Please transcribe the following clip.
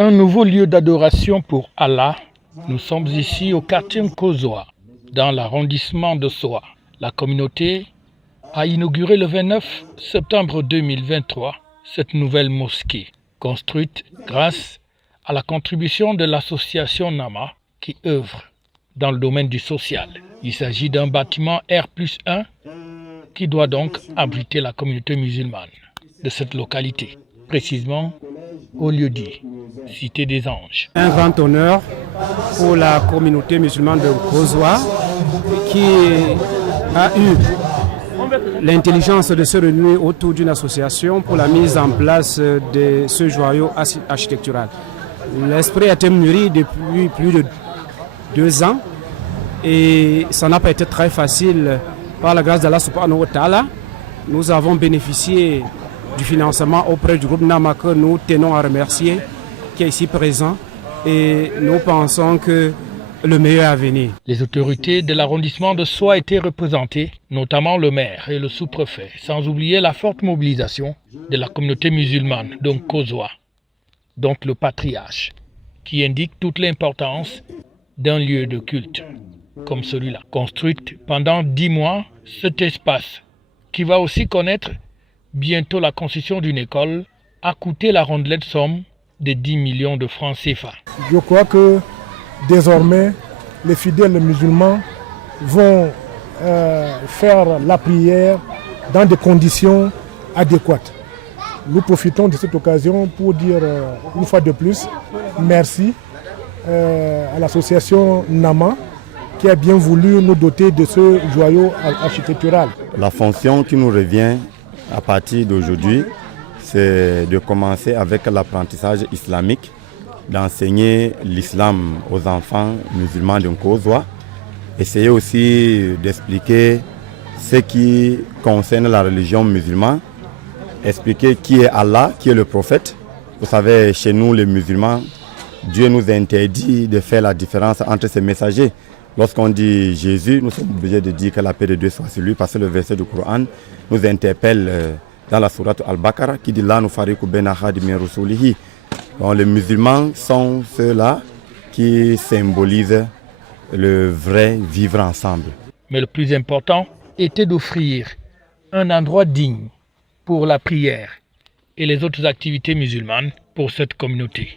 Un nouveau lieu d'adoration pour Allah. Nous sommes ici au quartier Nkozoa, dans l'arrondissement de Soa. La communauté a inauguré le 29 septembre 2023 cette nouvelle mosquée, construite grâce à la contribution de l'association Nama qui œuvre dans le domaine du social. Il s'agit d'un bâtiment R+1 qui doit donc abriter la communauté musulmane de cette localité, précisément au lieu dit Cité des Anges. Un grand honneur pour la communauté musulmane de Nkozoa qui a eu l'intelligence de se réunir autour d'une association pour la mise en place de ce joyau architectural. L'esprit a été mûri depuis plus de 2 ans et ça n'a pas été très facile. Par la grâce d'Allah subhanahu wa ta'ala, nous avons bénéficié du financement auprès du groupe Nama que nous tenons à remercier, qui est ici présent, et nous pensons que le meilleur est à venir. Les autorités de l'arrondissement de Soa étaient représentées, notamment le maire et le sous-préfet, sans oublier la forte mobilisation de la communauté musulmane de Nkozoa, donc le patriarche, qui indique toute l'importance d'un lieu de culte comme celui-là. Construite pendant 10 mois, cet espace, qui va aussi connaître bientôt la construction d'une école, a coûté la rondelette somme de 10 millions de francs CFA. Je crois que désormais, les fidèles musulmans vont faire la prière dans des conditions adéquates. Nous profitons de cette occasion pour dire une fois de plus merci à l'association Nama qui a bien voulu nous doter de ce joyau architectural. La fonction qui nous revient à partir d'aujourd'hui, c'est de commencer avec l'apprentissage islamique, d'enseigner l'islam aux enfants musulmans de Nkozoa, essayer aussi d'expliquer ce qui concerne la religion musulmane, expliquer qui est Allah, qui est le prophète. Vous savez, chez nous les musulmans, Dieu nous interdit de faire la différence entre ces messagers. Lorsqu'on dit Jésus, nous sommes obligés de dire que la paix de Dieu soit sur lui, parce que le verset du Coran nous interpelle dans la sourate Al-Baqarah qui dit là nous fariqu baina ahadin min rusulihi. Les musulmans sont ceux-là qui symbolisent le vrai vivre ensemble. Mais le plus important était d'offrir un endroit digne pour la prière et les autres activités musulmanes pour cette communauté.